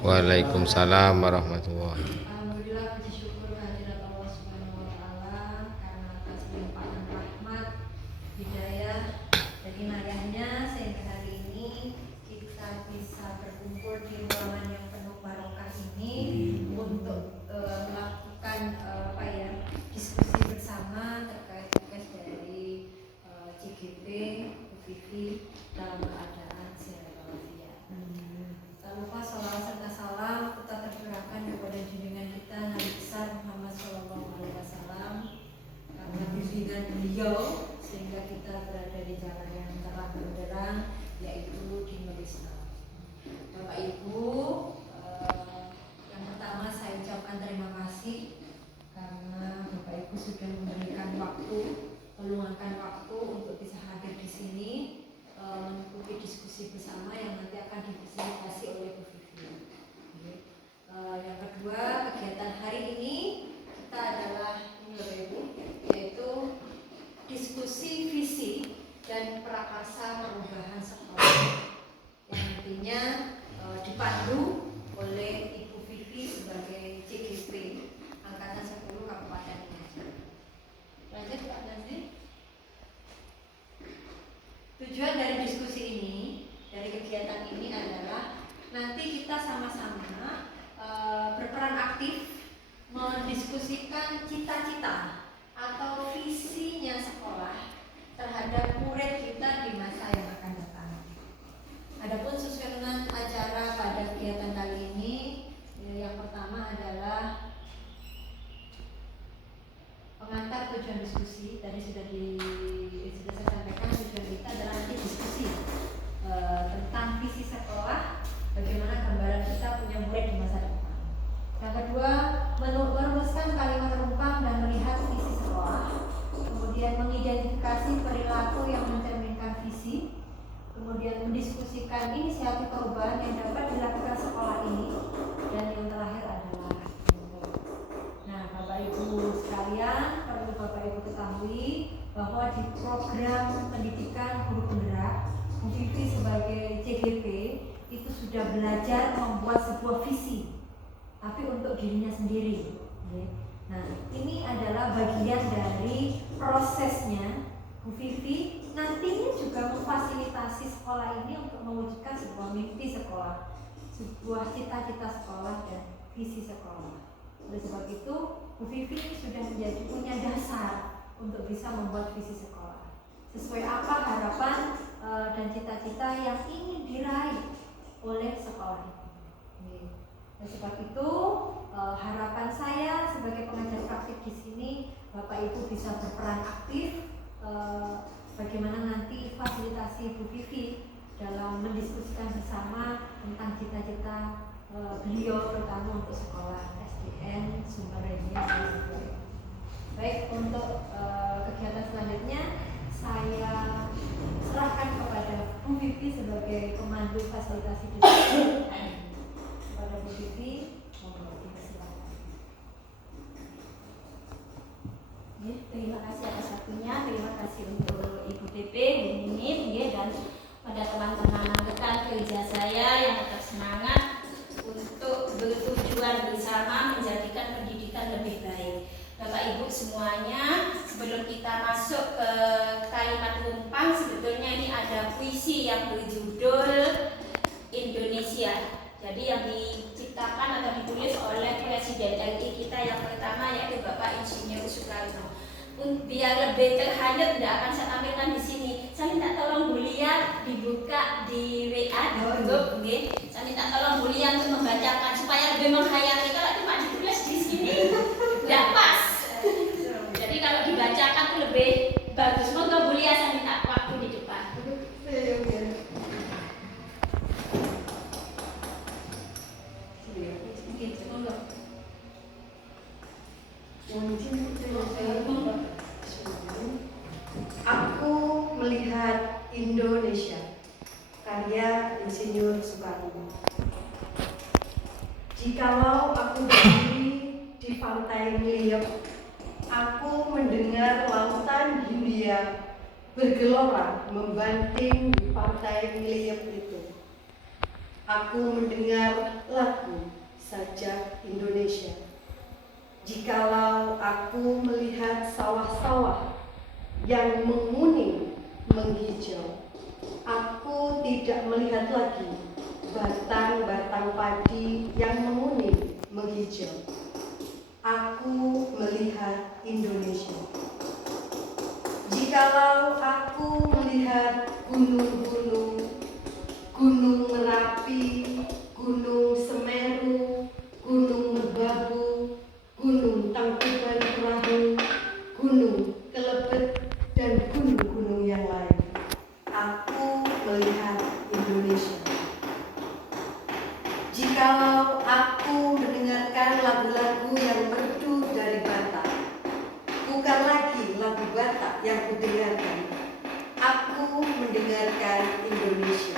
Waalaikumsalam warahmatullahi. Alhamdulillah, puji syukur kehadirat Allah Subhanahu wa Ta'ala karena atas limpahan rahmat, hidayah dan inayahnya sehingga hari ini kita bisa berkumpul di ruangan yang penuh barokah ini untuk melakukan diskusi bersama terkait tugas dari CGP UPV dalam keadaan sehat walafiat. Tak lupa salawat serta salam kita tercurahkan kepada junjungan kita Nabi besar Muhammad SAW, karena bimbingan beliau sehingga kita berada di jalan yang terang benderang, yaitu dinul Islam. Bapak Ibu, yang pertama saya ucapkan terima kasih karena Bapak Ibu sudah memberikan waktu, meluangkan waktu untuk bisa hadir di sini mengikuti diskusi bersama yang nanti akan difasilitasi oleh Bu Vivi. Yang kedua, kegiatan hari ini kita adalah yaitu diskusi visi dan prakarsa perubahan sekolah yang nantinya dipandu oleh Ibu Vivi sebagai CGP Angkatan 10 Kabupaten Lumajang. Lanjut Pak Nazri. Tujuan dari diskusi ini, dari kegiatan ini adalah nanti kita sama-sama berperan aktif mendiskusikan cita-cita atau visinya sekolah terhadap murid kita di masa yang akan datang. Adapun susunan acara pada kegiatan kali ini, yang pertama adalah pengantar tujuan diskusi. Tadi sudah saya sampaikan, tujuan kita adalah nanti diskusi tentang visi sekolah, bagaimana gambaran kita punya murid di masa depan. Yang kedua, merumuskan kalimat rumpang dan melihat visi sekolah. Kemudian mengidentifikasi perilaku yang mencerminkan visi. Kemudian mendiskusikan inisiatif perubahan yang dapat dilakukan sekolah ini. Dan yang terakhir adalah nah, Bapak Ibu sekalian, perlu Bapak Ibu ketahui bahwa di program pendidikan guru penggerak, Bu Vivi sebagai CGP itu sudah belajar membuat sebuah visi, tapi untuk dirinya sendiri. Nah, ini adalah bagian dari prosesnya Bu Vivi nantinya juga memfasilitasi sekolah ini untuk mewujudkan sebuah mimpi sekolah, sebuah cita-cita sekolah dan visi sekolah. Oleh sebab itu, Bu Vivi sudah punya dasar untuk bisa membuat visi sekolah sesuai apa harapan dan cita-cita yang ingin diraih oleh sekolah ini. Oleh sebab itu, harapan saya sebagai pengajar praktik di sini, Bapak Ibu bisa berperan aktif bagaimana nanti fasilitasi Bu Vivi dalam mendiskusikan bersama tentang cita-cita beliau terutama untuk sekolah SDN Sumberenya. Baik, untuk kegiatan selanjutnya saya serahkan kepada Bu Vivi sebagai pemandu fasilitasi diskusi. Kepada Bu Vivi, mohon dipersilakan. Terima kasih atas waktunya, terima kasih untuk Ibu DP, Bu Mimin, dan pada teman-teman rekan kerja saya yang tetap semangat untuk bertujuan bersama menjadikan pendidikan lebih baik. Bapak Ibu semuanya, sebelum kita masuk ke kalimat rumpang, sebetulnya ini ada puisi yang berjudul Indonesia. Jadi yang diciptakan atau ditulis oleh Presiden RI kita yang pertama, yaitu Bapak Insinyur Soekarno. Biar lebih terhanyut, tidak akan saya tampilkan di sini. Saya minta tolong Bu Lia dibuka di WA di grup, okay? Saya minta tolong Bu Lia untuk membacakan supaya lebih menghayati. Kalau cuma ditulis di sini, tidak pas. Jadi kalau dibacakan itu lebih bagus. Semoga Bu Lia, saya minta waktu di depan. Aku melihat Indonesia, karya Insinyur Soekarno. Jikalau aku berdiri di pantai Niliep, aku mendengar lautan Hindia bergelora membanting di pantai Niliep itu. aku mendengar lagu sajak Indonesia. Jikalau aku melihat sawah-sawah yang menguning, menghijau, aku tidak melihat lagi batang-batang padi yang menguning, menghijau. Aku melihat Indonesia. Jikalau aku melihat gunung-gunung, Gunung Merapi, Gunung Semeru, Gunung Merbabu, Gunung Tangkuban Perahu, Gunung Kelebet, dan gunung-gunung yang lain, aku melihat Indonesia. Jikalau aku mendengarkan lagu-lagu yang merdu dari Batak, bukan lagi lagu Batak yang kudengarkan, aku mendengarkan Indonesia.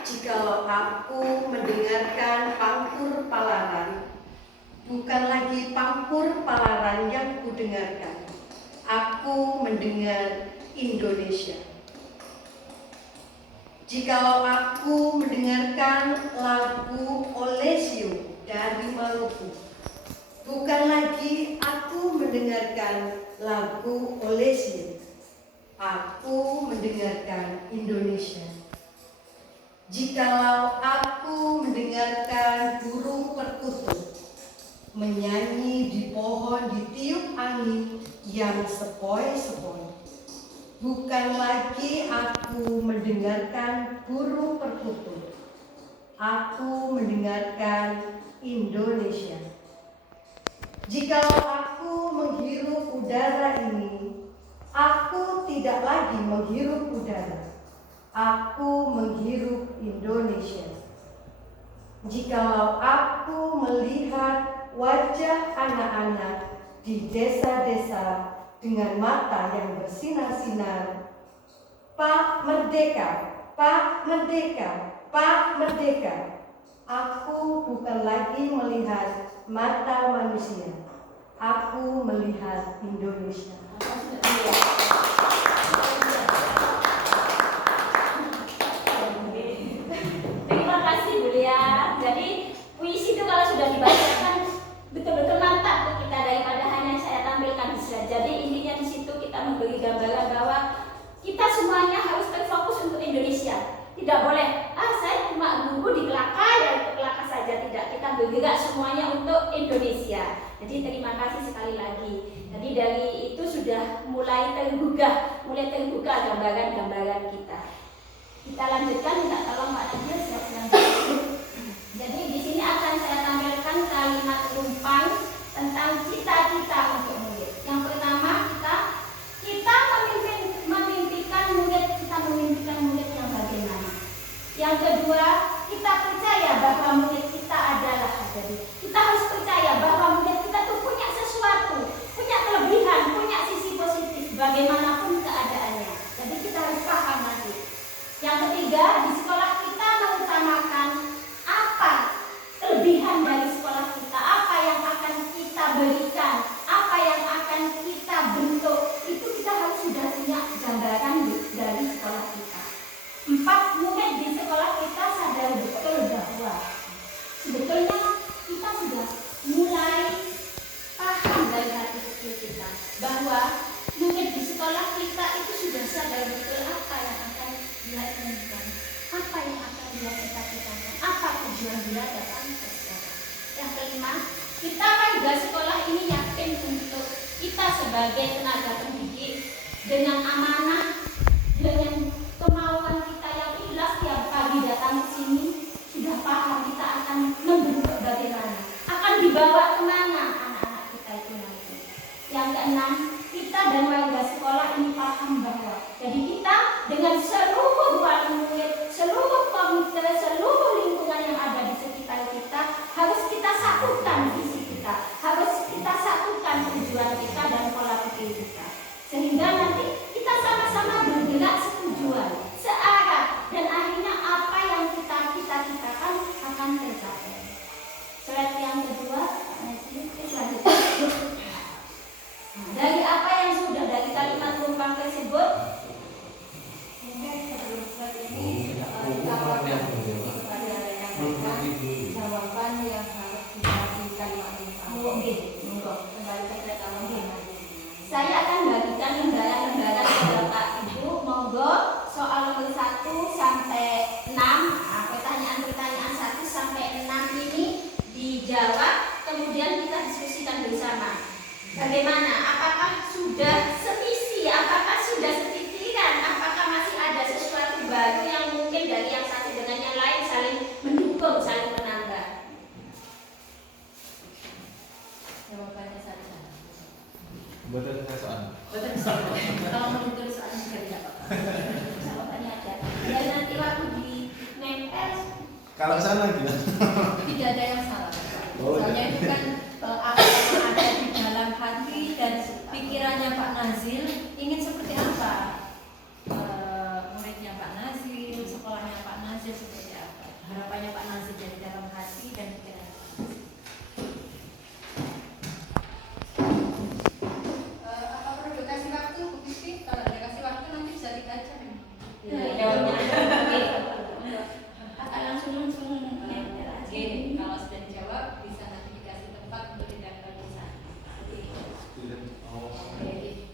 Jikalau aku mendengarkan Pangkur Palaran, bukan lagi Pangkur Palaran yang kudengarkan, aku mendengar Indonesia. Jikalau aku mendengarkan lagu Olesio dari Maluku, bukan lagi aku mendengarkan lagu Olesio, aku mendengarkan Indonesia. Jikalau aku mendengarkan burung perkutut menyanyi di pohon ditiup angin yang sepoi-sepoi, bukan lagi aku mendengarkan burung perkutut, aku mendengarkan Indonesia. Jikalau aku menghirup udara ini, aku tidak lagi menghirup udara, aku menghirup Indonesia. Jikalau aku melihat wajah anak-anak di desa-desa dengan mata yang bersinar-sinar, Pak Merdeka, Pak Merdeka, Pak Merdeka, aku bukan lagi melihat mata manusia, aku melihat Indonesia. Terima kasih Bu Lia. Jadi puisi itu kalau sudah dibacakan betul-betul mantap tuh kita, daripada hanya saya tampilkan saja. Jadi intinya di situ kita memberi gambaran bahwa kita semuanya harus terfokus untuk Indonesia. Tidak boleh, saya cuma guru di Kelaka ya untuk Kelaka saja. Tidak, kita bergerak semuanya untuk Indonesia. Jadi terima kasih sekali lagi. Jadi dari itu sudah mulai tergugah gambaran-gambaran kita. Kita lanjutkan, minta tolong Pak Nadia siap lanjut. Jadi di sini akan saya tampilkan kalimat lumpang tentang cita-cita untuk murid. Yang pertama kita memimpikan murid yang bagaimana. Yang kedua, kita percaya bahwa murid kita adalah jadi kita harus percaya bahwa murid kita tuh punya sesuatu, punya kelebihan, punya sisi positif bagaimanapun keadaannya. Jadi kita harus paham lagi. Yang ketiga, di sekolah kita mengutamakan apa kelebihan dari sekolah kita, apa yang akan kita berikan, apa yang akan kita bentuk, itu kita harus sudah punya gambaran dari sekolah kita. 4, murid di sekolah kita sadar betul bahwa sebetulnya kita sudah mulai paham dari hati kecil kita bahwa murid di sekolah kita itu sudah sadar betul apa yang akan dia inginkan, apa yang akan dia cita-citakan, apa tujuan dia datang ke sekolah. Yang kelima, kita warga sekolah ini yakin untuk kita sebagai tenaga pendidik dengan amanah, dengan kemauan kita yang ikhlas tiap pagi datang ke sini, sudah paham kita akan membentuk bagaimana, akan dibawa kemana anak-anak kita itu nanti. Yang keenam, kita dan warga sekolah ini paham bahwa jadi kita dengan seluruh wali murid, seluruh komite, seluruh lingkungan yang ada di sekitar kita harus kita satukan visi kita, harus kita satukan tujuan kita dan pola pikir kita, sehingga nanti kita sama-sama bergerak setujuan, searah, dan akhirnya apa yang kita cita-citakan akan tercapai. Slide yang kedua, selanjutnya. Dari apa yang sudah dari bagaimana? Apakah sudah sevisi? Apakah sudah sepikiran? Apakah masih ada sesuatu baru yang mungkin dari yang satu dengan yang lain saling mendukung, saling menambah? Jawabannya saja. Betul saya soal. Betul bisa. Kalau mau ditulis soalnya juga tidak apa-apa. Jawabannya ada. Ya nanti waktu di nempel. Kalau sana gimana? Tidak ada yang salah. Oh, Soalnya iya. itu kan apa yang ada di dalam hati dan pikirannya Pak Nazil ingin seperti apa? Muridnya Pak Nazil, sekolahnya Pak Nazil seperti apa? Harapannya Pak Nazil dari dalam hati dan pikiran Pak Nazil. Apa perlu dikasih waktu, Bu Pipi? Kalau ada kasih waktu nanti bisa 3 jam. Akan langsung nempel aja. Oke, kalau sudah dijawab bisa nanti dikasih tempat untuk didaftar di sana. Oh. Oke.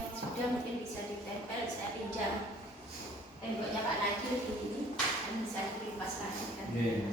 Yang sudah mungkin bisa ditempel, saya pinjam temboknya Pak Najil di ini, kan bisa dilipas lagi kan. Iya.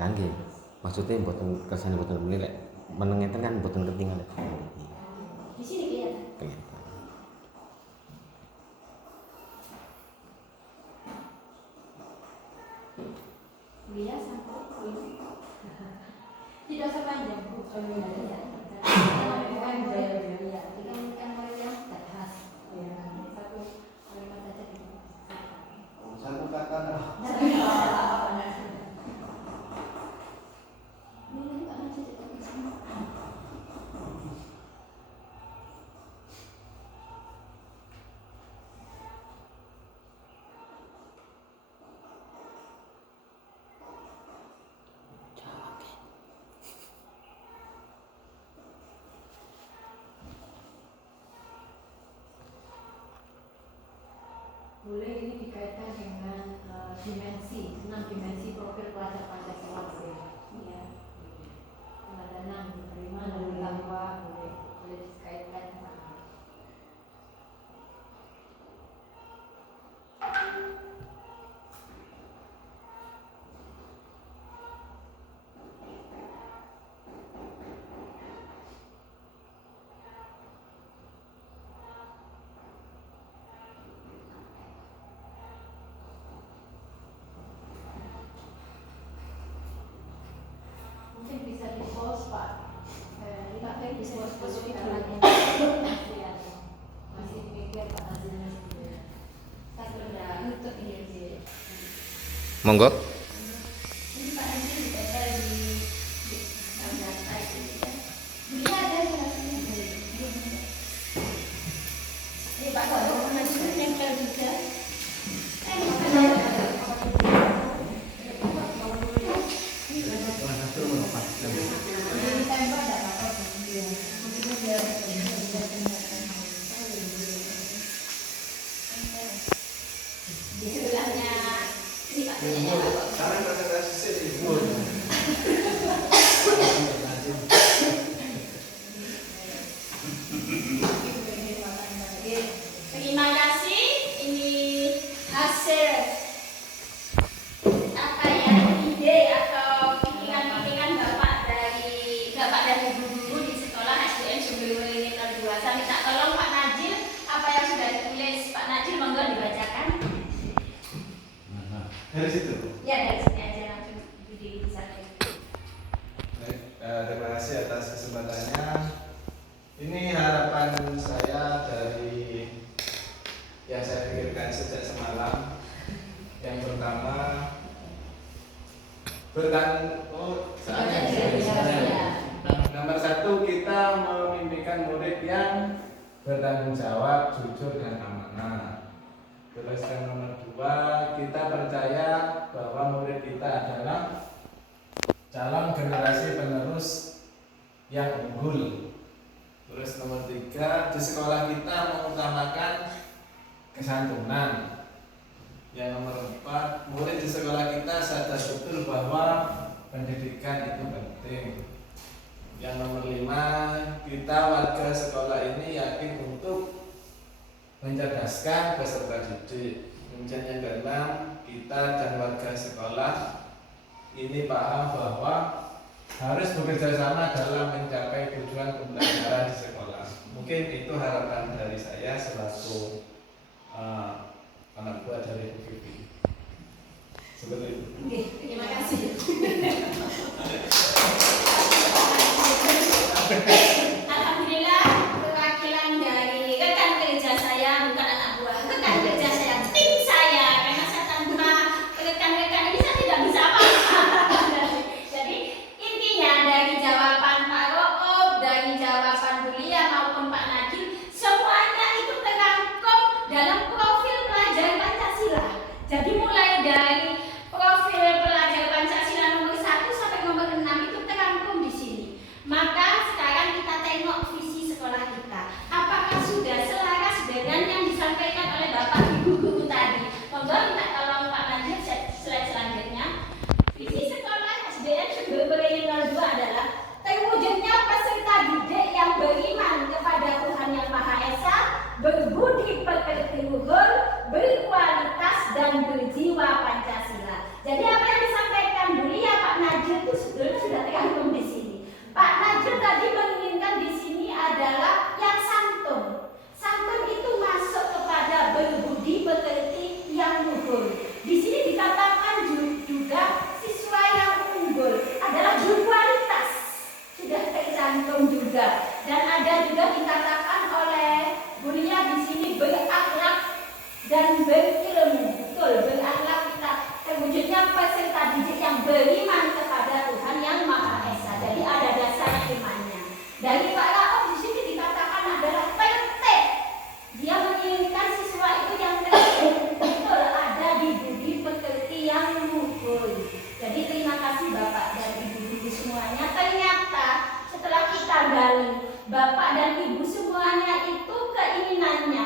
Nggih, maksudnya mboten kersane mboten menilai menengeten kan mboten ketinggalan. Di sini kelihatan. Kelihatan. Iya sampai ini. Tidak sepanjang Bu. Iya. Bukan budaya. Kita kan murid yang tidak khas. Ya, satu kalimat saja di Satu kata dah. Ini Pak Najil juga di sini. boleh ini dikaitkan dengan dimensi, 6 dimensi profil pelajar Pancasila boleh. Iya. Ada 6 diterima dan ditambah boleh dikaitkan sama. Mungkin bisa di pause Pak. Kita di pause dulu karena masih mikir Pak Nazilnya sendiri. Saya sudah tutup ini. Monggo. Ini Pak Najil ditempel di sebelah saya ini ya. Ini ada suratnya. Ini Pak Najil nempel juga. Di sebelahnya ini Pak punyanya Pak. Sekarang presentasi sedih. Terima kasih. Ini hasil apa ya, ide atau pikiran-pikiran Bapak dan Ibu guru di sekolah SDN Sumber Weling 02. Saya minta tolong Pak Najil, apa yang sudah ditulis Pak Najil monggo dibacakan. Dari situ. Ya dari sini aja langsung bisa. Baik. kan sejak semalam. Yang pertama nomor 1 kita memimpikan murid yang bertanggung jawab, jujur dan amanah. Terus yang nomor 2 kita percaya bahwa murid kita adalah calon generasi penerus yang unggul. Terus nomor 3 di sekolah kita mengutamakan kesantunan. Yang nomor 4 murid di sekolah kita sadar betul bahwa pendidikan itu penting. Yang nomor 5 kita warga sekolah ini yakin untuk mencerdaskan peserta didik. Kemudian yang ke-6 kita dan warga sekolah ini paham bahwa harus bekerja sama dalam mencapai tujuan pembelajaran di sekolah. Mungkin itu harapan dari saya selaku anak buah dari UPV. Seperti itu. Oke, terima kasih. Alhamdulillah, perwakilan dari rekan kerja saya, bukan anak buah, rekan kerja saya, tim saya, karena saya tanpa rekan-rekan ini saya tidak bisa apa-apa. Jadi intinya dari jawaban Pak Roop, dari jawaban Bulia maupun Pak Najib, semuanya itu terangkum dalam profil pelajar Pancasila. Jadi mulai dari profil pelajar Pancasila nomor 1 sampai nomor 6 itu terangkum di sini. Maka sekarang kita tengok visi sekolah kita. Apakah sudah selaras dengan yang disampaikan oleh Bapak Ibu guru tadi? Monggo minta tolong Pak Najib slide selanjutnya. Visi sekolah SDN Sumber Beringin 02 adalah terwujudnya peserta didik yang beriman kepada Tuhan Yang Maha Esa, berbudi pekerti luhur, berkualitas dan berjiwa Pancasila. Jadi apa yang disampaikan Bulia Pak Najib itu sebetulnya sudah terangkum di sini. Pak Najib tadi menginginkan di sini adalah yang santun. Santun itu masuk kepada berbudi pekerti yang luhur. Di sini dikatakan juga siswa yang unggul adalah berkualitas. Sudah tercantum juga. Dan ada juga dikatakan oleh Bulia di sini berakhlak dan berilmu. Betul, berakhlak kita terwujudnya peserta didik yang beriman kepada Tuhan Yang Maha Esa. Jadi ada dasar imannya. Dari Pak Raof di sini dikatakan adalah tertib. Dia menginginkan siswa itu yang tertib, betul ada di budi pekerti yang luhur. Jadi terima kasih Bapak dan Ibu-ibu semuanya. Ternyata setelah kita gali, Bapak dan Ibu semuanya itu keinginannya,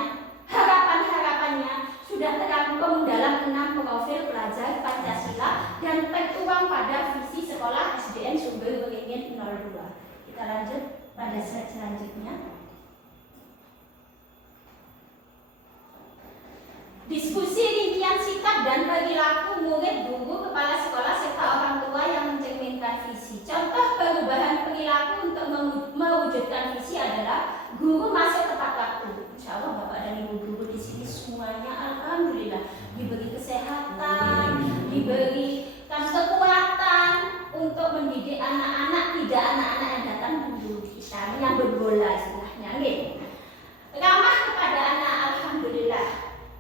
harapan-harapannya sudah terangkum dalam 6 profil pelajar Pancasila dan tertuang pada visi sekolah SDN Sumber Beringin 02. Kita lanjut pada slide selanjutnya. Diskusi rincian sikap dan perilaku murid, guru, kepala sekolah serta orang tua yang mencerminkan visi. Contoh perubahan perilaku untuk mewujudkan visi adalah guru masuk tepat waktu. Insya Allah Bapak dan Ibu guru di sini semuanya alhamdulillah diberi kesehatan, diberikan kekuatan untuk mendidik anak-anak, tidak anak-anak yang datang dulu kita menyambut bola istilahnya. Ramah kepada anak alhamdulillah.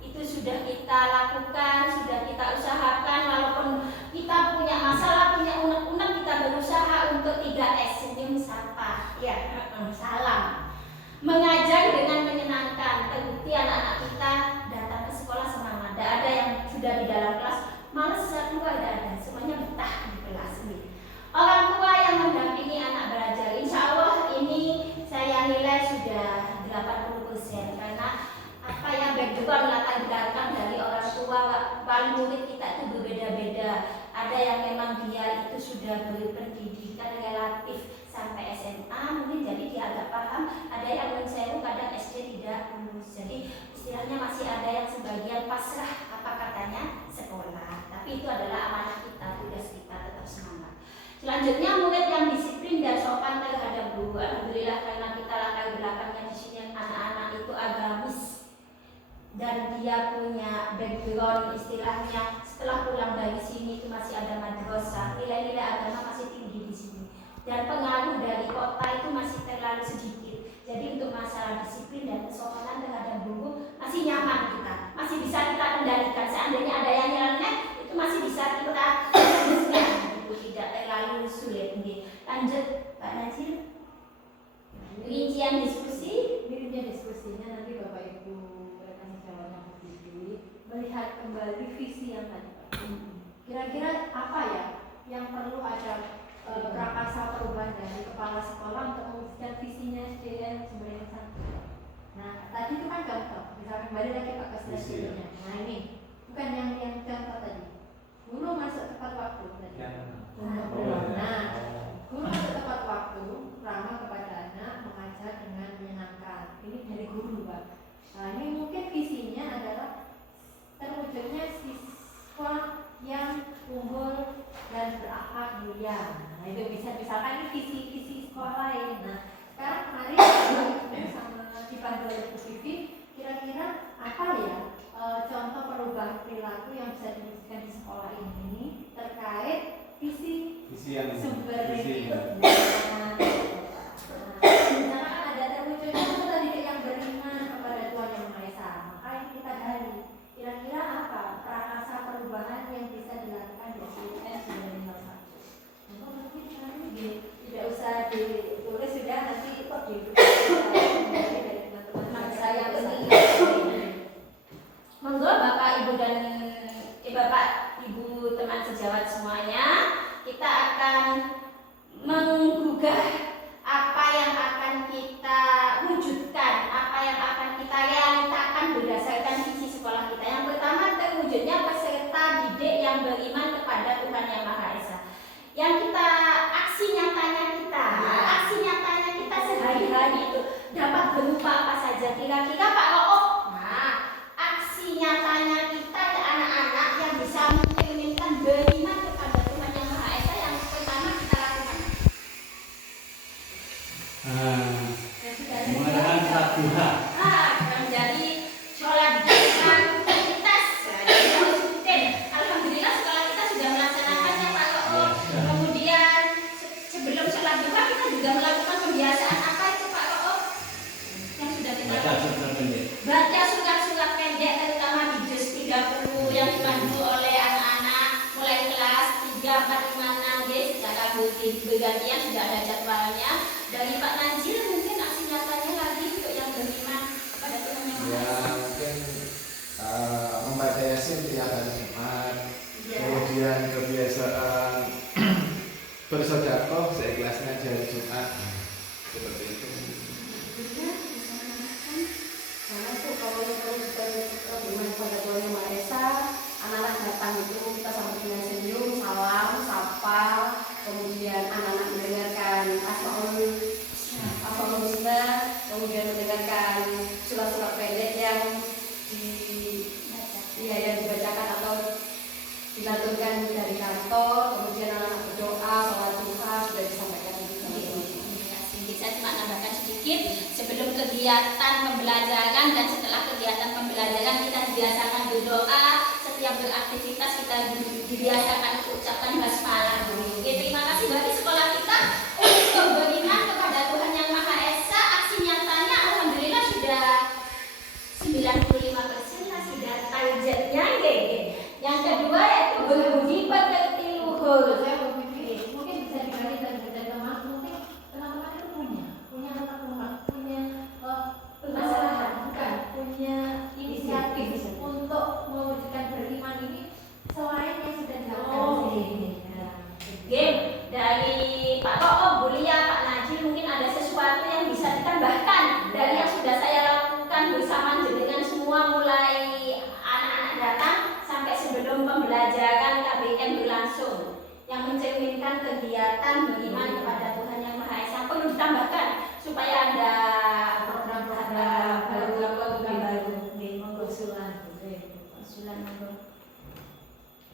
Itu sudah kita lakukan, sudah kita usahakan. Walaupun kita punya masalah, punya unek-unek, kita berusaha untuk 3S, senyum, sapa, ya, salam. Mengajar dengan menyenangkan. Terbukti anak-anak kita datang ke sekolah semangat. Tidak ada yang sudah di dalam kelas malas saat keluar, tidak ada. Semuanya betah di kelas ini. Orang tua yang mendampingi anak belajar, insya Allah ini saya nilai sudah 80%, karena apa yang background latar belakang dari orang tua wali murid kita itu berbeda-beda. Ada yang memang dia itu sudah berpendidikan relatif sampai SMA, mungkin jadi dia agak paham. Ada yang mensewu kadang SD tidak lulus. Jadi istilahnya masih ada yang sebagian pasrah apa katanya sekolah. Tapi itu adalah amanah kita, tugas kita, tetap semangat. Selanjutnya murid yang disiplin dan sopan terhadap guru. Alhamdulillah karena kita latar belakangnya di sini anak-anak itu agamis. Dan dia punya background istilahnya setelah pulang dari sini itu masih ada madrasah, nilai-nilai agama masih tinggi di sini dan pengaruh dari kota itu masih terlalu sedikit. Jadi untuk masalah disiplin dan kesopanan terhadap guru masih nyaman kita. masih bisa kita kendalikan. Seandainya ada yang nyeleneh itu masih bisa kita teruskan, itu tidak terlalu sulit. Lanjut Pak Najil. Rincian diskusi. Rincian diskusinya nanti Bapak Ibu rekan sejawat yang berdiri melihat kembali visi yang tadi Pak. Kira-kira apa ya yang perlu ada prakasa perubahan dari kepala sekolah untuk mewujudkan visinya SDN sebenarnya satu. Nah tadi itu kan contoh, misalkan kembali lagi Pak ke slide-nya. Nah ini bukan yang contoh tadi. Guru masuk tepat waktu tadi. Nah, guru masuk tepat waktu, ramah kepada anak, mengajar dengan menyenangkan. Ini dari guru Pak. Nah ini mungkin visinya adalah terwujudnya siswa yang unggul dan berakhlak mulia. Nah itu bisa misalkan ini visi sekolah lain. Nah sekarang mari kita sama dibantu oleh Bu Vivi, kira-kira apa ya contoh perubahan perilaku yang bisa diwujudkan di sekolah ini terkait visi yang sumber visi. itu. Nah, misalkan ada terwujudnya kita didik yang beriman kepada Tuhan Yang Maha Esa, maka ini kita gali kira-kira apa prakasa perubahan yang bisa dilakukan di SDN 951. Nah, mungkin ini tidak usah ditulis, sudah nanti kok dari teman-teman saya yang Monggo Bapak Ibu dan Bapak Ibu teman sejawat semuanya, kita akan menggugah apa yang akan kita wujudkan, apa yang akan kita realitakan berdasarkan visi sekolah kita. Yang pertama, terwujudnya peserta didik yang beriman kepada Tuhan Yang Maha Esa. Yang kita aksi nyatanya kita sehari-hari itu dapat berupa apa saja. Kira-kira Pak Rook, aksi nyatanya kita ke anak-anak yang bisa mencerminkan beriman kepada Tuhan Yang Maha Esa, yang pertama kita lakukan. Mengadakan sholat duha. Menjadi sholat duha aktivitas harus rutin. Alhamdulillah sekolah kita sudah melaksanakannya Pak Rook. Kemudian sebelum sholat duha kita juga melakukan pembiasaan apa itu Pak Rook? Yang sudah kita baca surat-surat pendek, terutama di juz 30 yang dipandu oleh anak-anak mulai kelas 3, 4, 5, 6 secara bergantian sudah ada jadwalnya. Dari Pak Najil mungkin aksi nyatanya lagi untuk yang beriman kepada Tuhan Yang Maha Ya Esa. mungkin membaca Yasin tiap hari Jumat, kemudian kebiasaan bersedekah seikhlasnya di hari Jumat, seperti itu. Karena itu kalau yang terus beriman kepada Tuhan Yang Maha Esa, anak-anak datang itu kita sambut dengan senyum, salam, sapa, kemudian anak-anak mendengarkan Asmaul Husna, kemudian mendengarkan surat-surat pendek yang yang dibacakan atau dilantunkan dari kantor, kemudian anak-anak berdoa, sholat duha sudah disampaikan di sana. Saya cuma nambahkan sedikit, sebelum kegiatan pembelajaran dan setelah kegiatan pembelajaran kita dibiasakan berdoa, setiap beraktivitas kita dibiasakan ucapkan basmalah. Oke, terima kasih bagi sekolah kita untuk beriman kepada Tuhan Yang Maha Esa. Aksi nyatanya alhamdulillah sudah 95% lah sudah targetnya. Yang kedua yaitu berbudi pekerti luhur. Saya berpikir mungkin bisa digali dari teman-teman, mungkin teman-teman itu punya anak-anak, punya permasalahan, bukan punya inisiatif untuk mewujudkan beriman ini selain yang sudah dilakukan di sini. Game dari Pak Rook, Bu Lia, Pak Najil, mungkin ada sesuatu yang bisa ditambahkan dari yang sudah saya lakukan bersama dengan semua, mulai anak-anak datang sampai sebelum pembelajaran KBM berlangsung, yang mencerminkan kegiatan beriman kepada Tuhan Yang Maha Esa. Perlu ditambahkan supaya ada program-program baru, usulan.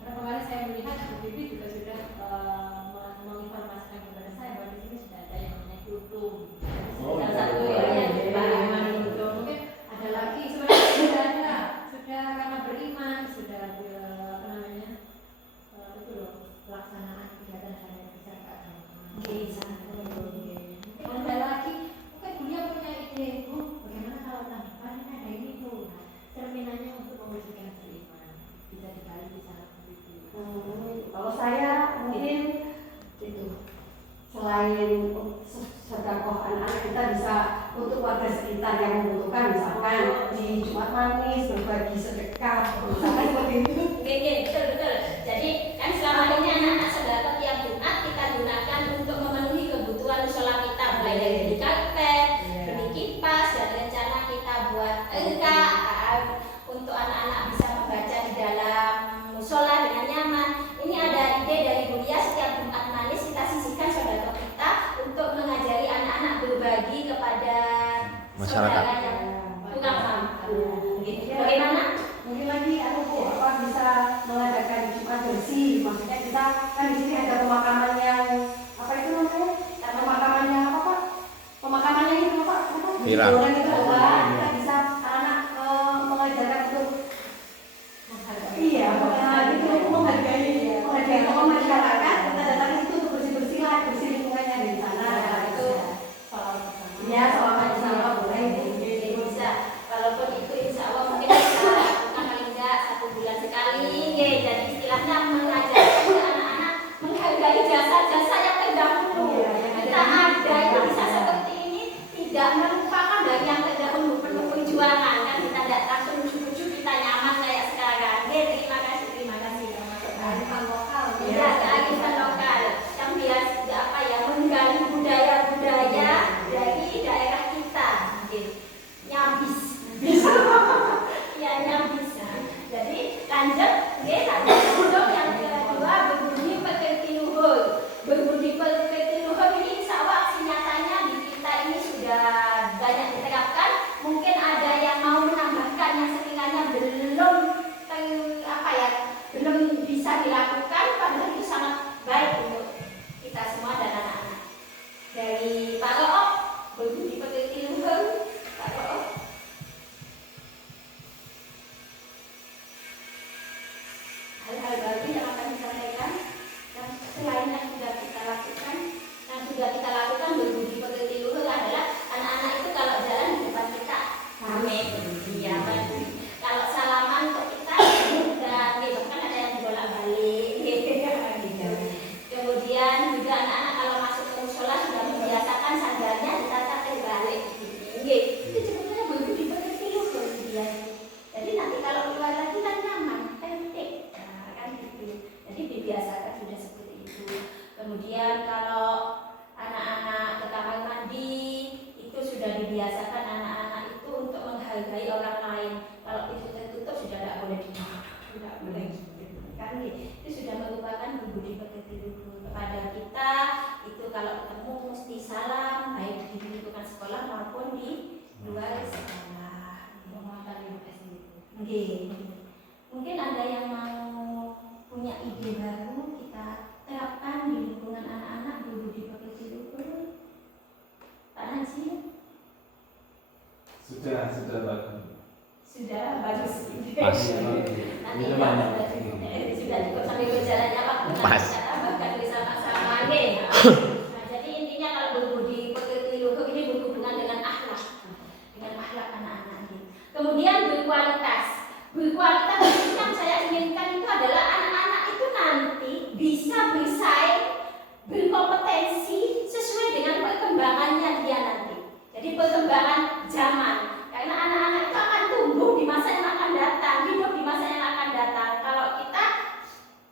Karena kemarin saya melihat Bu Bibi juga sudah menginformasikan kepada saya bahwa di sini sudah ada yang namanya kultum. Salah satu yang beriman itu mungkin ada lagi sebenarnya sudah karena beriman sudah apa namanya itu loh pelaksanaan kegiatan hari kebijakan. Mungkin ada lagi, mungkin Bulia punya ide, Bu, bagaimana kalau tambahan ada ini tuh cerminannya untuk mewujudkan musola dengan nyaman. Ini ada ide dari Bulia, setiap Jumat manis kita sisihkan saudara kita untuk mengajari anak-anak berbagi kepada Masyarakat. saudara yang kurang mampu. Bagaimana? Mungkin lagi Bu, apa bisa mengadakan Jumat bersih? Maksudnya kita kan di sini ada pemakaman yang apa itu namanya? Pemakamannya apa Pak? Pemakamannya itu apa? Viral. Orang itu apa? Kita bisa anak mengajarkan untuk iya, itu menghargai tokoh masyarakat. Kita datang ke situ untuk bersih lah, bersih lingkungannya dari sana. Itu ya selama di sana boleh. Bisa, walaupun itu insya Allah mungkin bisa lakukan paling enggak 1 bulan sekali. Jadi istilahnya mengajarkan ke anak-anak menghargai jasa-jasa yang terdahulu. Kita ada itu bisa seperti ini, tidak melupakan dari yang terdahulu, penuh perjuangan kan, kita tidak langsung ujuk-ujuk kita nyaman kayak sekarang. Terima kasih. Kearifan lokal. Ya, kearifan lokal yang biasa apa ya, menggali budaya-budaya dari daerah kita. Nyambis. Ya, nyambis. Jadi lanjut, untuk yang kedua berbudi pekerti luhur. Berbudi pekerti luhur ini insya Allah aksi nyatanya di kita ini sudah banyak diterapkan. Mungkin ada yang mau menambahkan yang sekiranya belum bisa dilakukan, padahal itu sangat baik untuk kita semua dan anak-anak. Dari Pak Rook, berbudi pekerti luhur, Pak Rook. Hal-hal baru yang akan disampaikan, yang selain yang sudah kita lakukan, berbudi pekerti luhur adalah anak-anak itu kalau jalan di depan kita pamit, ya, kalau salaman untuk kita dan gitu kan ada yang dibolak-balik, gitu. Kemudian juga anak-anak kalau masuk ke musola sudah membiasakan sandalnya ditata terbalik, itu sebetulnya berbudi pekerti luhur dia. Jadi nanti kalau keluar lagi kan nyaman, cantik, nah, kan gitu. Jadi dibiasakan sudah seperti itu. Kemudian kalau anak-anak ke kamar mandi itu sudah dibiasakan anak-anak itu untuk menghargai orang lain. Kalau pintu tertutup sudah tidak boleh tidak boleh kan itu sudah merupakan berbudi pekerti luhur kepada kita. Itu kalau ketemu mesti salam, baik di lingkungan sekolah maupun di luar sekolah. Mungkin ada yang mau punya ide baru kita terapkan di lingkungan anak-anak berbudi pekerti luhur. Pak Nancy? Sudah bagus. Sudah bagus. Pas. Nanti sudah cukup sambil berjalannya Pak. Pas. Bahkan bersama-sama. Nah, jadi intinya kalau berbudi pekerti luhur ini berhubungan dengan akhlak anak-anak. Kemudian berkualitas yang saya inginkan itu adalah anak-anak itu nanti bisa bersaing, berkompetensi sesuai dengan perkembangannya dia nanti. Jadi perkembangan zaman. Karena anak-anak itu akan tumbuh di masa yang akan datang, hidup di masa yang akan datang. Kalau kita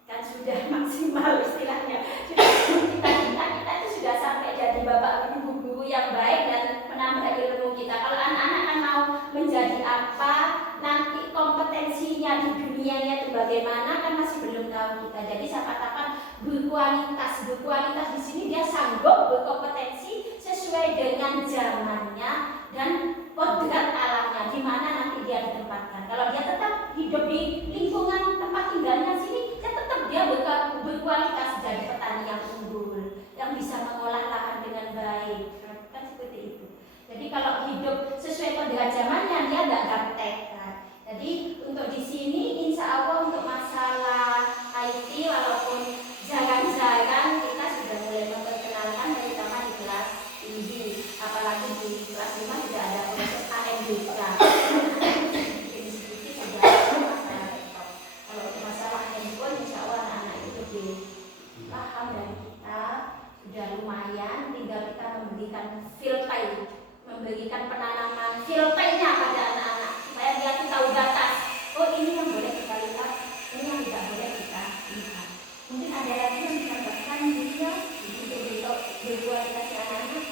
kan sudah maksimal istilahnya, kita itu sudah sampai jadi bapak ibu guru yang baik dan menambah ilmu kita. Kalau anak-anak kan mau menjadi apa, nanti kompetensinya di dunianya itu bagaimana kan masih belum tahu kita. Jadi saya katakan berkualitas di sini dia sanggup berkompetensi sesuai dengan zamannya dan kodrat alamnya, di mana nanti dia ditempatkan. Kalau dia tetap hidup di lingkungan tempat tinggalnya sini, ya tetap dia berkualitas jadi petani yang unggul, yang bisa mengolah lahan dengan baik, kan seperti itu. Jadi kalau hidup sesuai kodrat zamannya, dia nggak gaptek kan. Jadi untuk di sini, insya Allah untuk masalah IT, walaupun jarang-jarang kita sudah mulai memperkenalkan, terutama di kelas tinggi, apalagi di kelas 5 sudah ada proses AMBK. Sedikit-sedikit sudah ada masalah laptop. Kalau untuk masalah handphone, insya Allah anak-anak itu lebih paham dari kita, sudah lumayan. Tinggal kita memberikan penanaman filternya pada anak-anak supaya dia tahu batas. Oh, ini yang boleh kita lihat, ini yang tidak boleh kita lihat. Mungkin ada lagi yang ditambahkan dia untuk berkualitas anak-anak.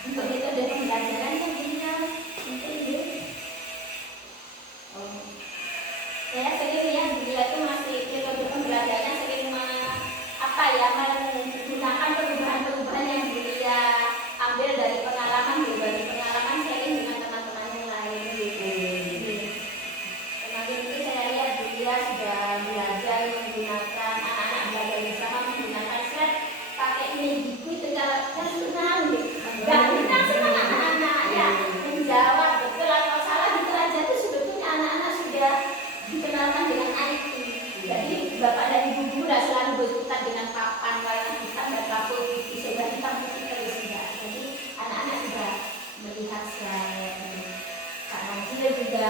Untuk metode pembelajarannya dia mungkin dia apa ya, menggunakan perubahan-perubahan yang dia ambil dari pengalaman, berbagi pengalaman sharing dengan teman-teman yang lain gitu. Kemarin itu saya lihat dia sudah belajar menggunakan, anak-anak belajar bersama menggunakan slide pakai Magiku itu kan senang gitu. Dan kita senang anak-anak ya menjawab betul atau salah gitu aja tuh sebetulnya anak-anak sudah dikenalkan dengan IT. Jadi bapak dan ibu guru tidak selalu berkutat dengan papan warna hitam dan kapur putih sudah hitam putih terus tidak. Jadi anak-anak sudah melihat slide. Kak Najil juga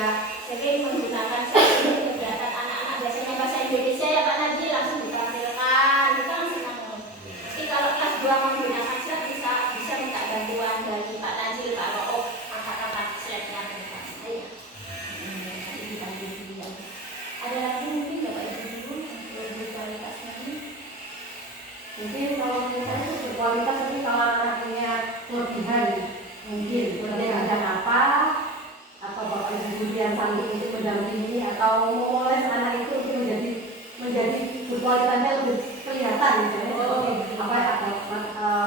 sering menggunakan slide untuk kegiatan anak-anak, biasanya bahasa Indonesia ya Pak Najil langsung ditampilkan, itu kan senang. Tapi kalau kelas 2 menggunakan slide bisa minta bantuan dari Pak Najil kalau angkat-angkat slide-nya mereka. Nanti dibantu dia. Ada lagi mungkin Bapak Ibu Guru untuk berkualitasnya ini? Mungkin kalau menurut saya itu berkualitas, tapi kalau anak punya kelebihan mungkin kelebihan apa atau bapak ibu guru yang sanggup itu mendampingi atau memoles anak itu untuk menjadi berkualitasnya lebih kelihatan misalnya seperti apa ada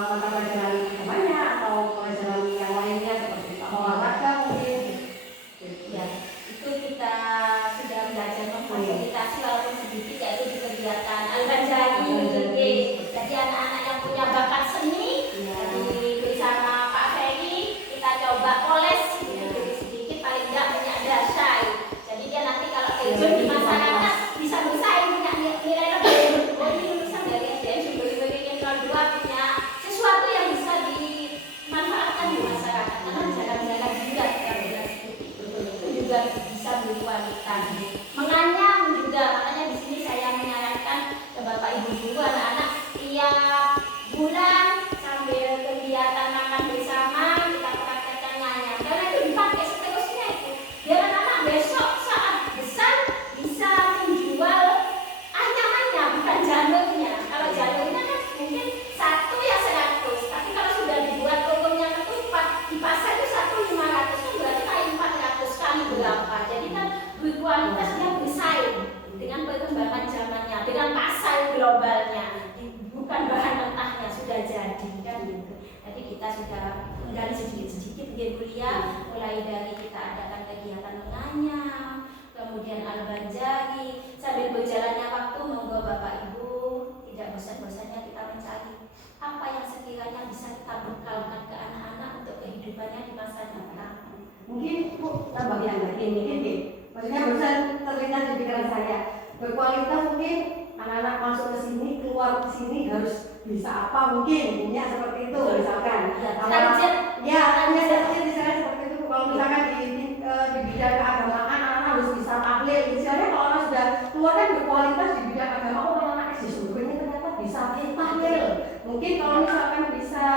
mata pelajaran agamanya atau pelajaran yang lainnya seperti olahraga mungkin. Ya, itu kita sudah belajar memfasilitasi walaupun sedikit yaitu di kegiatan Al-Banjari. Jadi anak-anak yang punya bakat seni, jadi bersama Pak Ferry kita coba poles sedikit paling tidak punya dasar. Jadi dia nanti kalau terjun di masyarakat bisa bersaing punya nilai lebih. Oh ini lulusan dari SDN Sumber-Sumber 02 punya sesuatu yang bisa dimanfaatkan di masyarakat. Karena jalan-jalan juga kita belajar seperti itu juga bisa berkualitas. Menganyam juga, makanya di sini saya menyarankan ke Bapak Ibu guru anak-anak tiap bulan sambil kegiatan makan bersama kita praktekkan nganyam. Karena itu dipakai seterusnya itu. Biar anak-anak besok saat besar bisa menjual anyamannya bukan jalurnya. Kalau jalurnya kan mungkin 1 ya 100, tapi kalau sudah dibuat logonya ketupat di pasar itu 1 500 kan berarti kali 400 kali berapa. Jadi kan berkualitas dia bersaing dengan perkembangan zamannya, dengan pasar globalnya, bukan bahan mentahnya sudah jadi kan gitu. Jadi kita sudah menggali sedikit-sedikit di kuliah, mulai dari kita adakan kegiatan menganyam, kemudian Al-Banjari, sambil berjalannya waktu monggo Bapak Ibu tidak bosan-bosannya kita mencari apa yang sekiranya bisa kita bekalkan ke anak-anak untuk kehidupannya di masa datang. Mungkin Bu tambahin lagi ini, maksudnya barusan terlintas di pikiran saya berkualitas mungkin anak-anak masuk ke sini, keluar ke sini harus bisa apa mungkin punya seperti itu misalkan. Target. Misalnya seperti itu. Kalau misalkan di bidang keagamaan anak-anak harus bisa tahlil. Misalnya kalau anak sudah keluar kan berkualitas di bidang agama, anak SD sebelumnya ternyata bisa tahlil. Mungkin kalau misalkan bisa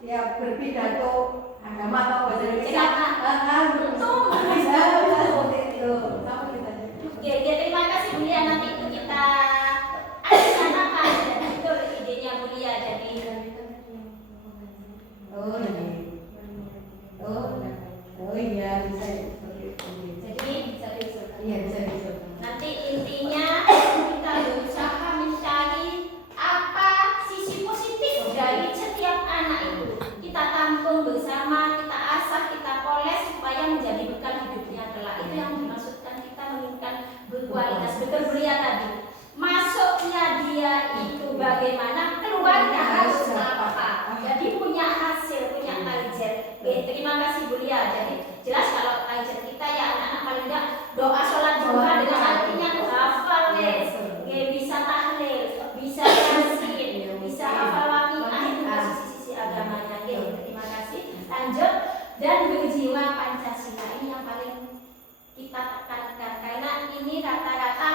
ya berpidato agama atau bahasa Indonesia, Betul. bisa seperti itu. Oke, terima kasih Bu Lia, nanti itu kita aksanakan dan itu idenya Bu Lia. Jadi oh iya bisa seperti itu. Bisa. nanti intinya kita berusaha mencari apa sisi positif dari setiap anak itu. Kita tampung bersama, kita asah, kita poles supaya menjadi bekal hidupnya kelak. Itu yang dimaksudkan kita menginginkan berkualitas. Betul Bu Lia tadi. Masuknya dia itu bagaimana, keluarnya harus apa. Jadi punya hasil, punya target. Terima kasih Bu Lia. Jadi jelas kalau target kita ya anak-anak paling enggak doa sholat duha dengan artinya tuh hafal bisa tahlil, bisa yasin, bisa hafal waqiah itu sisi-sisi agamanya. Terima kasih. Lanjut, dan berjiwa Pancasila ini yang paling kita tekankan karena ini rata-rata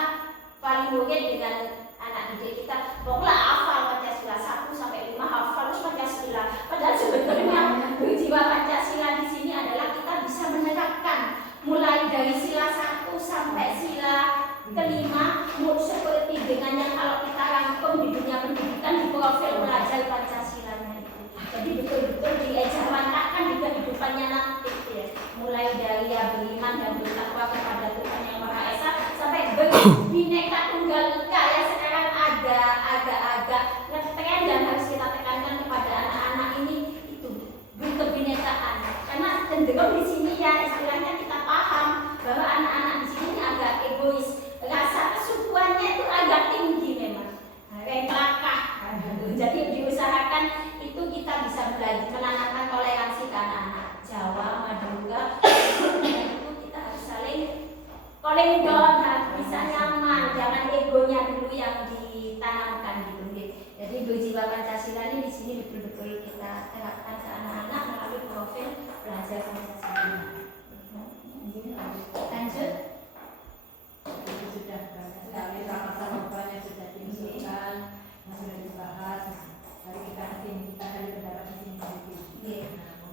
paling mungkin dengan anak didik kita pokoknya hafal Pancasila 1 sampai 5 hafal terus Pancasila. Padahal sebetulnya berjiwa Pancasila di sini adalah kita bisa menerapkan mulai dari sila 1 sampai sila kelima seperti dengan yang kalau kita rangkum di dunia pendidikan di profil pelajar Pancasilanya itu. Jadi betul-betul diejawantahkan di kehidupannya nanti ya. Mulai dari ya beriman dan bertakwa kepada Tuhan Yang Maha Esa sampai bineka tunggal ika ya sekarang agak paling down, bisa nyaman, jangan egonya dulu yang ditanamkan gitu. Jadi jiwa Pancasila ini di sini betul-betul kita terapkan ke anak-anak melalui profil belajar Pancasila. Lanjut. Itu sudah banyak sekali sama-sama yang sudah diusulkan, yang sudah dibahas. Hari kita hari pendapat di sini.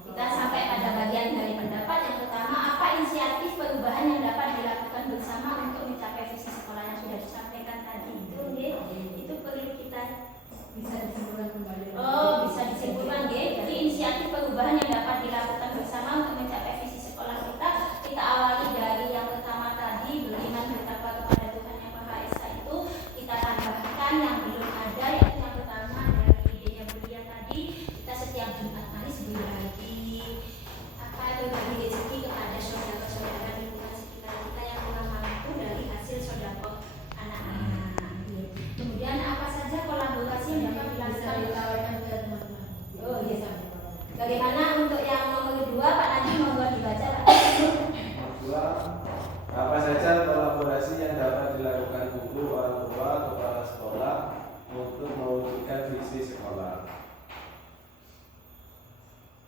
Kita sampai pada bagian dari pendapat yang pertama, apa inisiatif perubahan yang dapat dilakukan bersama untuk mencapai visi sekolah yang sudah disampaikan tadi itu perlu kita Bisa disimpulkan kembali. bisa disimpulkan jadi inisiatif perubahan yang dapat dilakukan bersama untuk mencapai visi sekolah kita awali dari yang pertama tadi, beriman bertakwa kepada Tuhan Yang Maha Esa, itu kita tambahkan yang belum ada, yaitu yang pertama dari idenya beliau tadi, kita setiap Jumat Manis berbagi rezeki kepada saudara-saudara lingkungan sekitar kita yang kurang mampu dari hasil sedekah anak-anak. Kemudian apa saja kolaborasi yang dapat Bisa dilakukan? ditawarkan ke teman-teman. Oh iya, sama. Bagaimana untuk yang nomor 2, Pak Nadi membuat dibaca, Pak? Kedua, apa saja kolaborasi yang dapat dilakukan guru, orang tua, kepala sekolah untuk mewujudkan visi sekolah?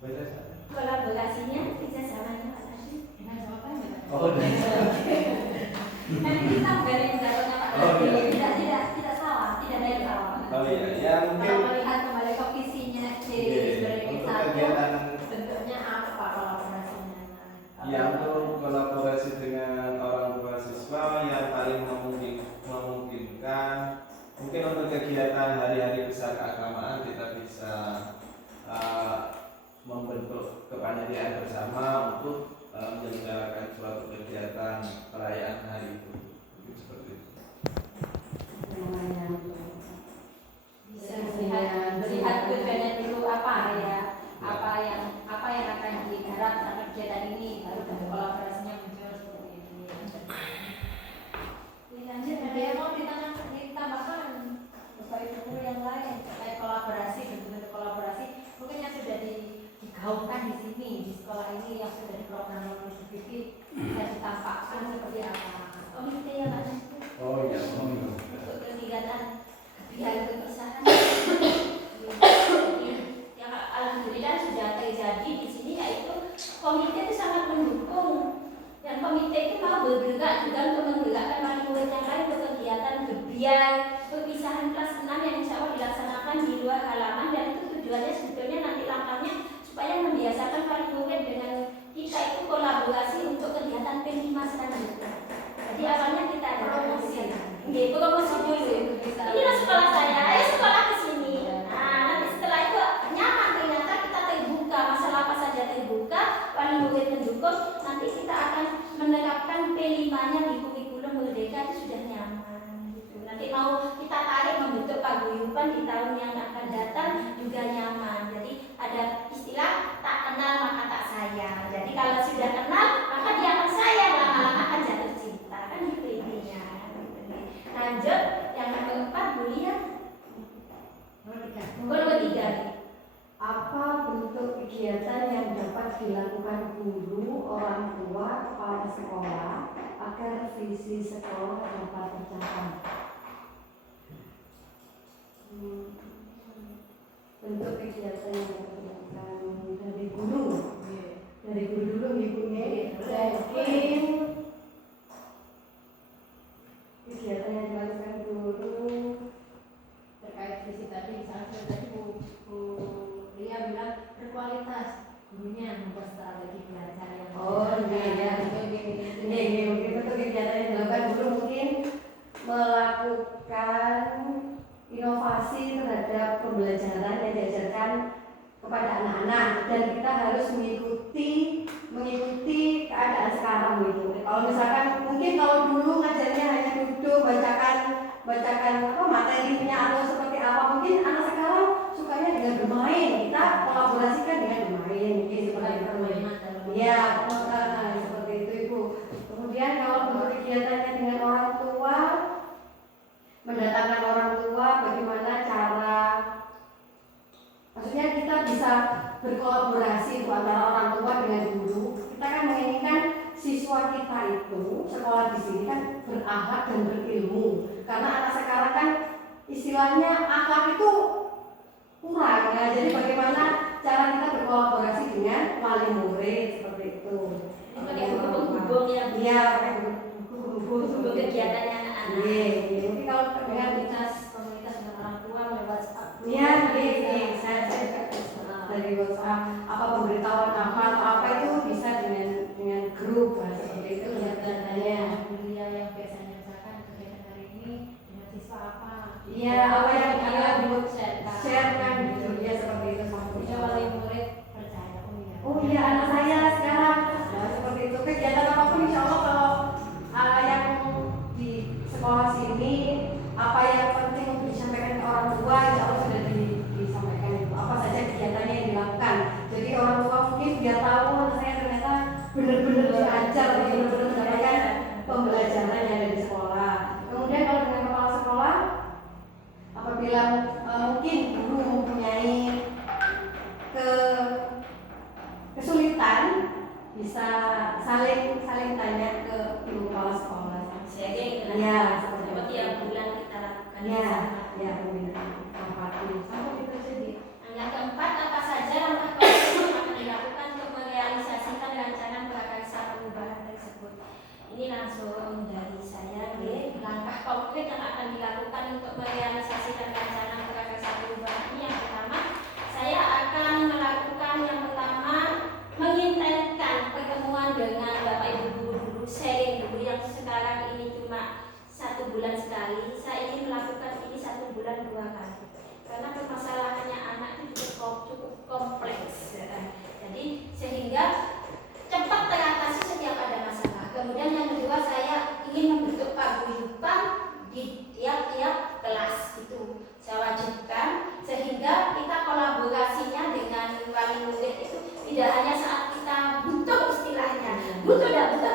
Beda saja. Kolaborasinya bisa samanya, Pak Nadi. Dengan jawabannya, Pak. Oh, Kan kita garing jawabnya Pak Oh, Nadi. iya. Tidak salah, tidak ada yang salah. oh iya, yang Kalau mungkin melihat kembali ke visinya sebagai untuk satu, kegiatan bentuknya apa kolaborasinya? yang untuk kolaborasi dengan orang tua siswa yang paling memungkinkan, mungkin untuk kegiatan hari-hari besar keagamaan kita bisa membentuk kepanitiaan bersama untuk menyelenggarakan suatu kegiatan perayaan hari itu. Mungkin seperti itu. Bisa melihat tujuannya dulu apa ya, apa yang akan digarap sama kegiatan ini, baru bentuk kolaborasinya muncul seperti ini. Lanjut, Ada yang mau ditambahkan Bapak Ibu guru yang lain terkait kolaborasi, bentuk-bentuk kolaborasi mungkin yang sudah digaungkan di sini di sekolah ini, yang sudah diprogram oleh TV bisa ditampakkan seperti apa? komite ya Pak Nadi. Oh iya, Untuk kegiatan perpisahan. Yang alhamdulillah sudah terjadi di sini, yaitu komite itu sangat mendukung, dan komite itu mau bergerak juga untuk menggerakkan wali murid yang lain untuk kegiatan gebiar perpisahan kelas 6 yang insya Allah dilaksanakan di luar halaman, dan itu tujuannya sebetulnya nanti langkahnya supaya membiasakan wali murid dengan kita itu kolaborasi untuk kegiatan P5 selanjutnya. Jadi awalnya kita ada promosi dulu. Inilah sekolah saya, ayo sekolah ke sini. Nah, nanti setelah itu nyaman, ternyata kita terbuka, masalah apa saja terbuka, wali murid mendukung, nanti kita akan menerapkan P5-nya di kurikulum Merdeka, itu sudah nyaman gitu. Nanti mau kita tarik membentuk paguyuban di tahun yang akan datang juga nyaman. Jadi ada istilah tak kenal maka tak sayang. Jadi kalau sudah kenal maka dia akan sayang, lama-lama akan jatuh cinta, kan gitu intinya. Lanjut yang nomor 4, Bu Lia. Nomor 3. Apa bentuk kegiatan yang dapat dilakukan guru, orang tua, kepala sekolah agar visi sekolah dapat tercapai? Bentuk kegiatan yang dapat dilakukan dari guru dulu ibunya, mungkin kegiatan yang dilakukan guru Terkait visi tadi, misalnya tadi Bu Lia bilang berkualitas, gurunya membuat strategi belajar yang mungkin bentuk kegiatan yang dilakukan guru mungkin melakukan inovasi terhadap pembelajaran yang diajarkan kepada anak-anak, dan kita harus mengikuti keadaan sekarang gitu. Kalau misalkan mungkin kalau dulu ngajarnya hanya duduk bacakan materinya atau seperti apa, mungkin anak sekarang sukanya dengan bermain, kita kolaborasikan dengan bermain mungkin seperti itu. Ya, seperti itu Ibu. Kemudian kalau bentuk kegiatannya dengan orang tua, mendatangkan orang tua, bagaimana cara, maksudnya kita bisa berkolaborasi itu antara orang tua dengan guru. Kita kan menginginkan siswa kita itu sekolah di sini kan berakhlak dan berilmu. Karena anak sekarang kan istilahnya akhlak itu kurang ya. Jadi bagaimana cara kita berkolaborasi dengan wali murid seperti itu. Pakai hubung-hubung ya. Iya, pakai hubung Kegiatannya anak-anak. Iya, mungkin kalau dengan komunitas dengan orang tua lewat WhatsApp. iya, saya dari WhatsApp apa pemberitahuan apa atau apa itu bisa dengan grup seperti itu Kegiatannya kuliah yang biasanya misalkan kegiatan hari ini dengan siswa apa. iya apa yang dia buat share kan gitu ya seperti itu sama punya wali murid percaya oh iya anak saya sekarang seperti itu kegiatan apapun insya Allah kalau yang di sekolah sini apa yang penting untuk disampaikan ke orang tua insya Allah sudah disampaikan itu apa saja kegiatannya yang dilakukan jadi orang tua mungkin biar tahu anak saya ternyata benar-benar diajar benar-benar mendapatkan pembelajaran yang ada di sekolah kemudian kalau dengan kepala sekolah apabila mungkin guru mempunyai kesulitan bisa saling tanya ke ibu kepala sekolah. Sharing Ya, seperti tiap bulan kita lakukan Ya, bersama. ya, pembinaan sampai kita jadi. Yang keempat, apa saja langkah konkret yang akan dilakukan untuk merealisasikan rancangan prakarsa perubahan tersebut? Ini langsung dari saya, langkah konkret yang akan dilakukan untuk merealisasikan rancangan prakarsa perubahan ini yang pertama, saya akan melakukan yang pertama mengintenskan pertemuan dengan Bapak Ibu guru sharing dulu yang sekarang ini cuma 1 bulan sekali. Saya ingin melakukan ini 1 bulan 2 kali. Karena permasalahannya anak itu cukup kompleks jadi sehingga cepat teratasi setiap ada masalah. Kemudian yang kedua saya ingin membentuk paguyuban di tiap-tiap kelas itu saya wajibkan sehingga kita kolaborasinya dengan wali murid itu tidak hanya saat kita butuh istilahnya butuh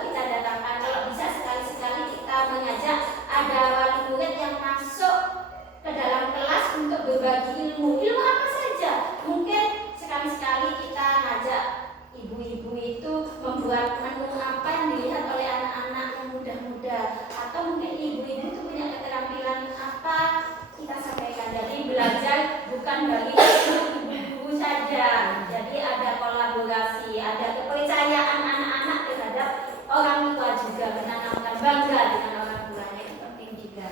kita datangkan kalau bisa sekali-sekali kita mengajak ada wali murid yang masuk ke dalam kelas untuk berbagi ilmu apa saja mungkin sekali-sekali kita ngajak ibu-ibu itu membuat menu apa yang dilihat oleh anak-anak yang muda-muda atau mungkin ibu-ibu itu punya keterampilan apa kita sampaikan jadi belajar bukan dari ibu-ibu saja jadi ada kolaborasi ada kepercayaan anak-anak terhadap orang tua juga menanamkan bangga dengan orang tuanya itu penting juga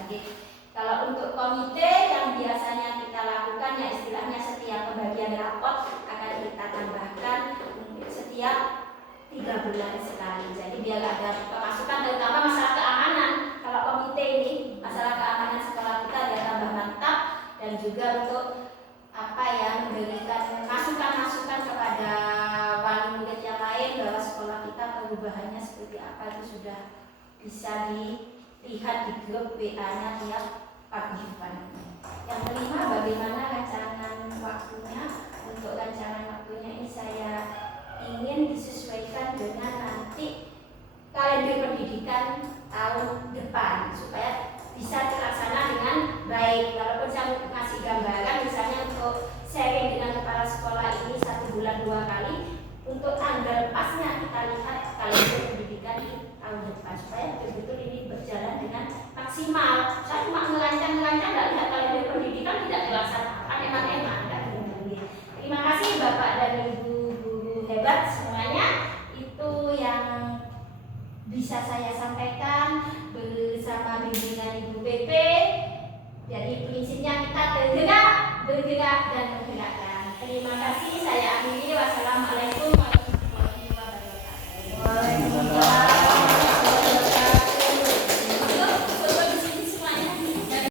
kalau untuk komite yang biasanya kita lakukan ya istilahnya setiap pembagian rapot akan kita tambahkan setiap 3 bulan sekali. Jadi biar ada pemasukan terutama masalah keamanan. Kalau komite ini masalah keamanan sekolah kita ada tambah mantap dan juga untuk memberikan masukan-masukan kepada wali murid yang lain bahwa sekolah kita perubahannya seperti apa itu sudah bisa dilihat di grup WA-nya tiap paguyuban. Yang kelima, bagaimana rancangan waktunya? Untuk rancangan waktunya ini saya ingin disesuaikan dengan nanti kalender pendidikan tahun depan supaya bisa terlaksana dengan baik. Walaupun saya ngasih gambaran misalnya untuk sharing dengan kepala sekolah ini 1 bulan 2 kali untuk tanggal pasnya kita lihat kalender pendidikan di tahun depan supaya betul-betul ini berjalan dengan maksimal. Saya cuma